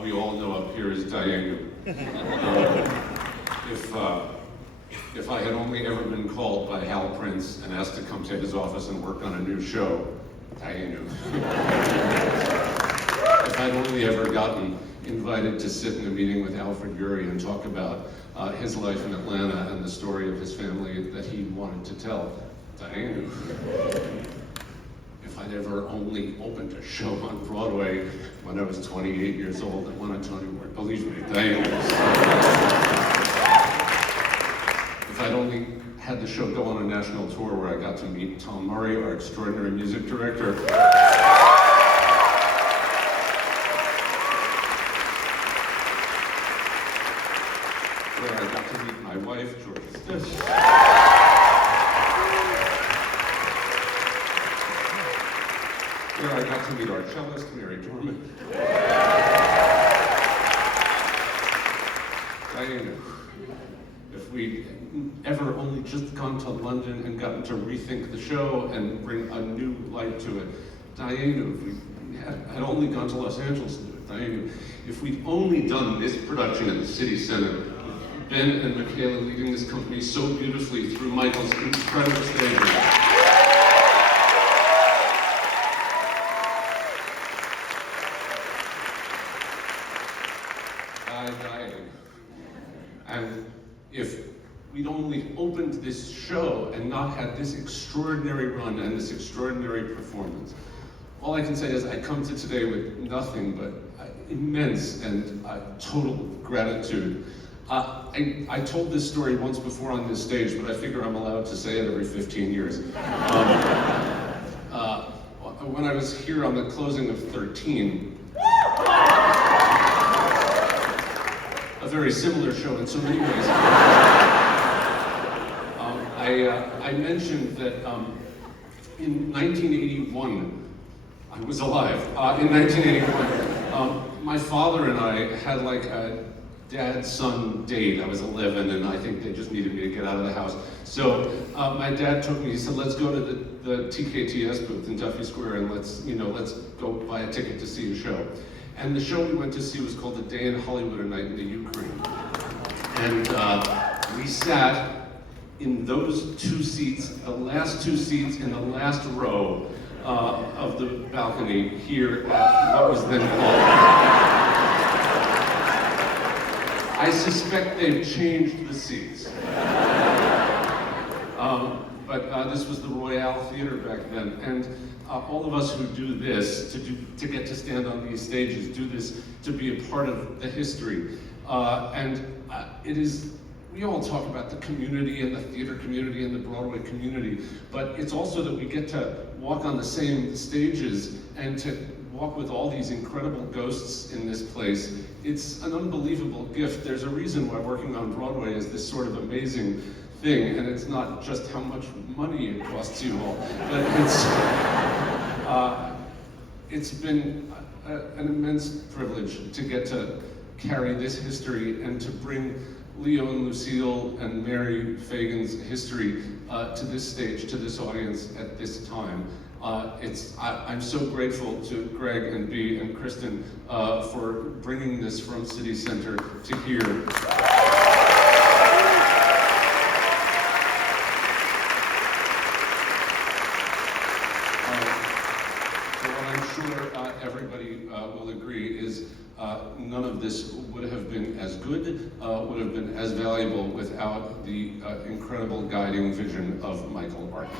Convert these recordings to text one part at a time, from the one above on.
we all know up here is Diane. If I had only ever been called by Hal Prince and asked to come to his office and work on a new show, Diane. If I'd only ever gotten invited to sit in a meeting with Alfred Uhry and talk about his life in Atlanta and the story of his family that he wanted to tell, Diane. If I'd ever only opened a show on Broadway when I was 28 years old and won a Tony Award, believe me, Diane. If I'd only had the show go on a national tour where I got to meet Tom Murray, our extraordinary music director. Where I got to meet my wife, Georgia Stitch. Where I got to meet our cellist, Mary Dorman. Diana, if we'd ever only just gone to London and gotten to rethink the show and bring a new light to it. Diana, if we had only gone to Los Angeles to do it. Diana, if we'd only done this production at the City Center, Ben and Micaela leading this company so beautifully through Michael's incredible stages. Dying. And if we'd only opened this show and not had this extraordinary run and this extraordinary performance, all I can say is I come to today with nothing but immense and total gratitude. I told this story once before on this stage, but I figure I'm allowed to say it every 15 years. When I was here on the closing of 13, a very similar show in so many ways. I mentioned that in 1981, I was alive. In 1981, my father and I had like a dad-son date. I was 11, and I think they just needed me to get out of the house. So my dad took me. He said, "Let's go to the TKTS booth in Duffy Square, and let's go buy a ticket to see a show." And the show we went to see was called A Day in Hollywood, A Night in the Uhry. And we sat in those two seats, the last two seats in the last row of the balcony here at what was then called. I suspect they've changed the seats. But this was the Royale Theater back then. And all of us who do this, to get to stand on these stages, do this to be a part of the history. It is, we all talk about the community and the theater community and the Broadway community, but it's also that we get to walk on the same stages and to walk with all these incredible ghosts in this place. It's an unbelievable gift. There's a reason why working on Broadway is this sort of amazing thing, and it's not just how much money it costs you all, but it's been an immense privilege to get to carry this history and to bring Leo and Lucille and Mary Fagan's history to this stage, to this audience at this time. I'm so grateful to Greg and Bea and Kristen for bringing this from City Center to here. Everybody will agree is none of this would have been as good, would have been as valuable without the incredible guiding vision of Michael Arden.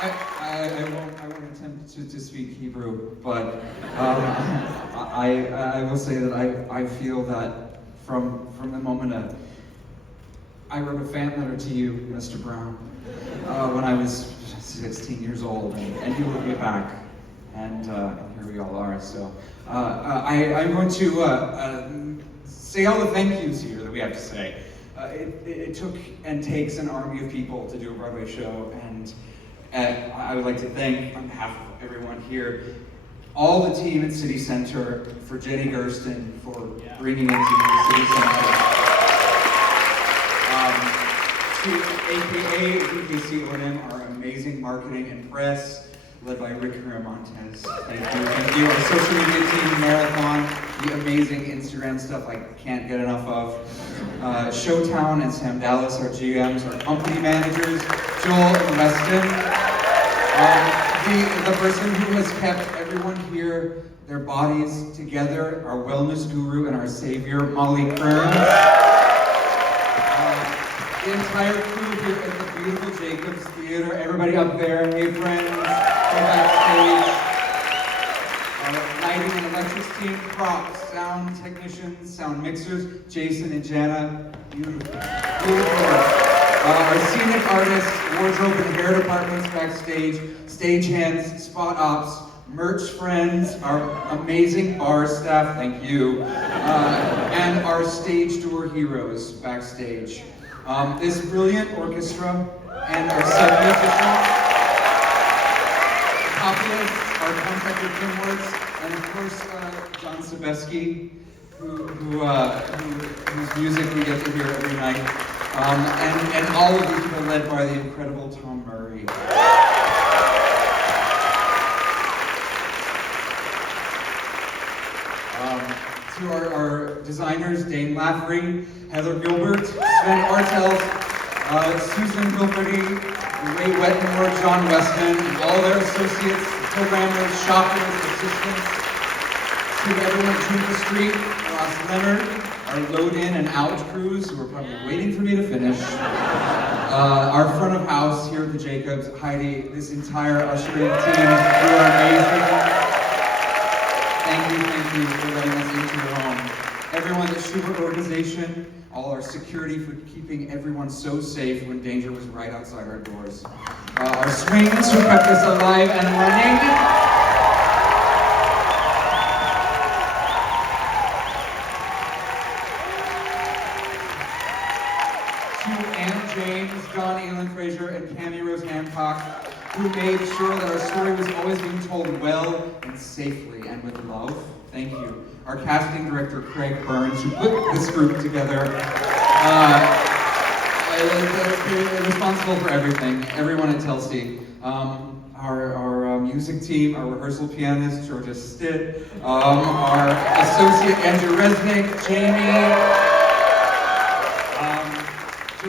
I won't attempt to speak Hebrew, but I will say that I feel that from the moment I wrote a fan letter to you, Mr. Brown, when I was 16 years old, and you wrote me back, and here we all are. So I'm going to say all the thank yous here that we have to say. It took and takes an army of people to do a Broadway show, and I would like to thank, on behalf of everyone here, all the team at City Center, for Jenny Gersten for bringing it to City Center. aka VKC Arden, our amazing marketing and press, led by Rick Montes. Thank you. Thank you. Our social media team, Marathon, the amazing Instagram stuff I can't get enough of. Showtown and Sam Dallas, our GMs, our company managers, Joel and Weston. The person who has kept everyone here, their bodies together, our wellness guru and our savior, Molly Kearns. The entire crew here at the beautiful Jacobs Theater, everybody up there, hey friends, go backstage. Lighting and electrics team, props, sound technicians, sound mixers, Jason and Jana, beautiful, beautiful. Our scenic artists, wardrobe and hair departments backstage, stagehands, spot ops, merch friends, our amazing bar staff, thank you, and our stage door heroes backstage. This brilliant orchestra and our set musicians, copyists, our contractor Tim Works, and of course John Sebeski, whose music we get to hear every night. And all of these are led by the incredible Tom Murray. To our designers, Dane Lafferty, Heather Gilbert, Sven Artels, Susan Gilberty, Ray Wetmore, John Weston, and all their associates, programmers, shoppers, assistants. To everyone at Juniper Street, Ross Leonard, our load in and out crews who are probably waiting for me to finish. Our front of house here at the Jacobs, Heidi, this entire ushering team, you are amazing. Thank you for letting us into your home. Everyone at Schubert Organization, all our security for keeping everyone so safe when danger was right outside our doors. Our swings who kept us alive and running. John Elin Fraser and Cammie Rose Hancock, who made sure that our story was always being told well and safely and with love. Thank you. Our casting director, Craig Burns, who put this group together, responsible for everything. Everyone at Telsey. Our music team, our rehearsal pianist, Georgia Stitt, our associate, Andrew Resnick, Jamie.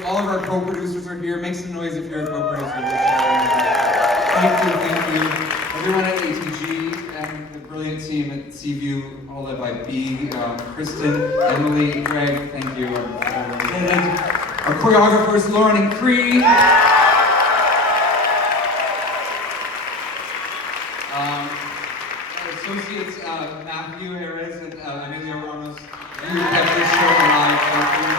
All of our co-producers are here. Make some noise if you're a co-producer. Thank you. Everyone at ATG and the brilliant team at Seaview, all led by B, Kristen, Emily, Greg, thank you. Our choreographers, Lauren and Cree. Our associates, Matthew Harris and Emilio Ramos. You kept this show alive. Thank you.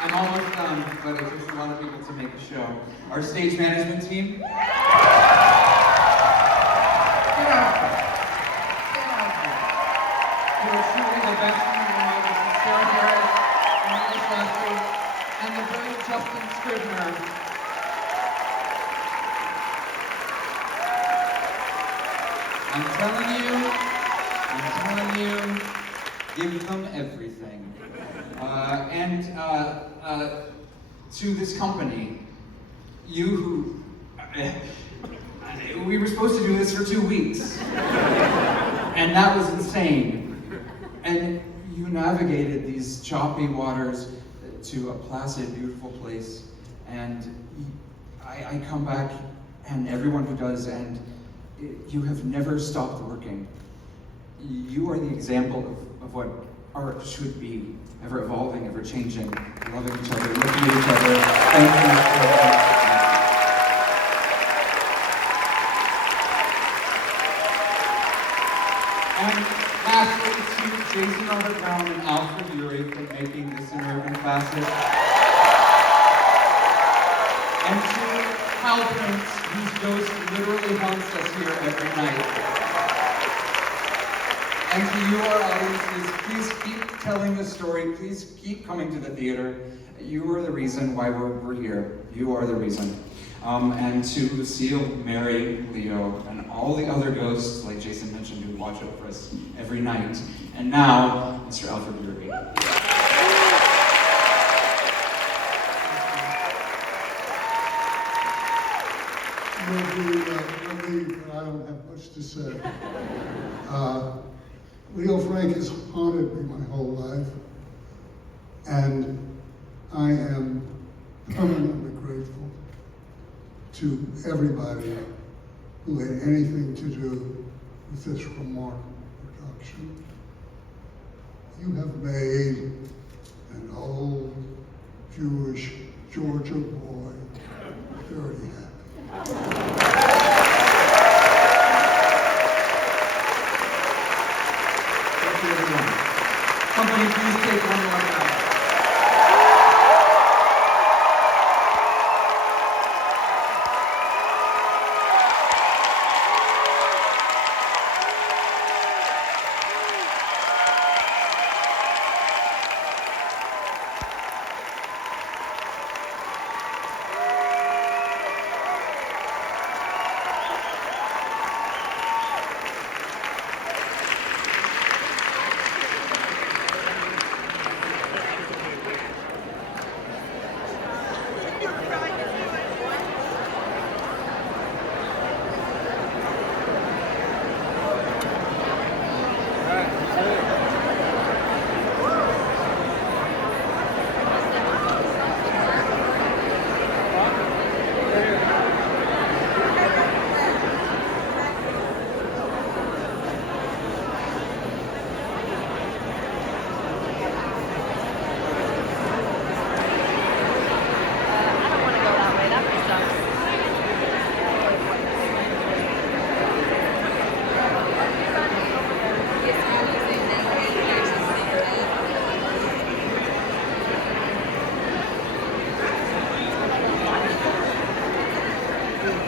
I'm almost done, but it takes a lot of people to make a show. Our stage management team. Get out there. You are truly the best in the world. This is Sarah Harris, Amanda Shastri, and the brilliant Justin Scribner. I'm telling you, give them everything. To this company, you who, we were supposed to do this for 2 weeks, and that was insane. And you navigated these choppy waters to a placid, beautiful place, and I come back, and everyone who does, and you have never stopped working. You are the example of what art should be, ever evolving, ever changing, loving each other, looking at each other. Thank you. And lastly, to Jason Robert Brown and Alfred Uhry for making this an urban facet. And to Hal Prince, whose ghost literally haunts us here every night. And to you, our audiences, please keep telling the story. Please keep coming to the theater. You are the reason why we're here. You are the reason. And to Lucille, Mary, Leo, and all the other ghosts, like Jason mentioned, who watch over us every night. And now, Mr. Alfred Uhry. And I am permanently grateful to everybody who had anything to do with this remarkable production. You have made an old Jewish Georgia boy very happy.